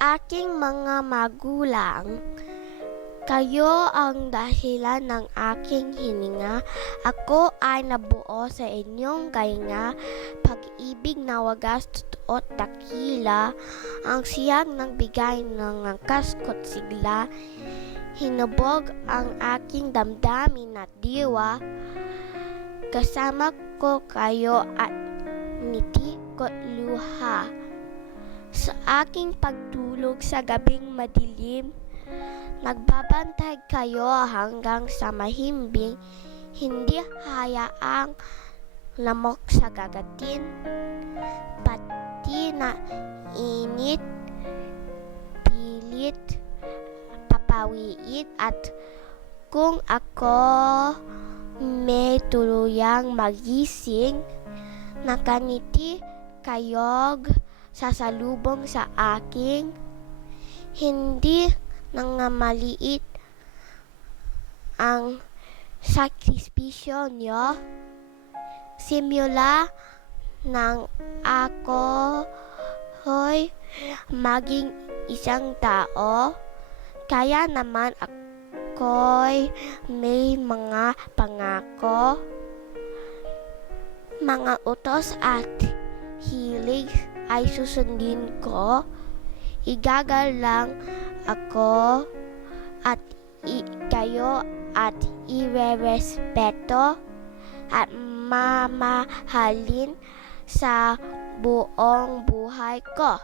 aking mga magulang, kayo ang dahilan ng aking hininga. Ako ay nabuo sa inyong galinga, pag-ibig na wagas, totoo at dakila, ang siyang nagbigay ng angkas ko't sigla. Hinubog ang aking damdamin at diwa, kasama ko kayo at ngiti ko't luha. Sa aking pagtulog sa gabing madilim, nagbabantay kayo hanggang sa mahimbing, hindi hayaang lamok sa gagatin, pati na init, pilit, papawiin, at kung ako may tuluyang magising, nakaniti kayog sasalubong sa aking, hindi nangamaliit ang sakripisyo nyo. Simula nang ako hoy maging isang tao, kaya naman ako'y may mga pangako, mga utos at hilig ay susundin ko. Igagalang ako at kayo at irerespeto at mamahalin sa buong buhay ko.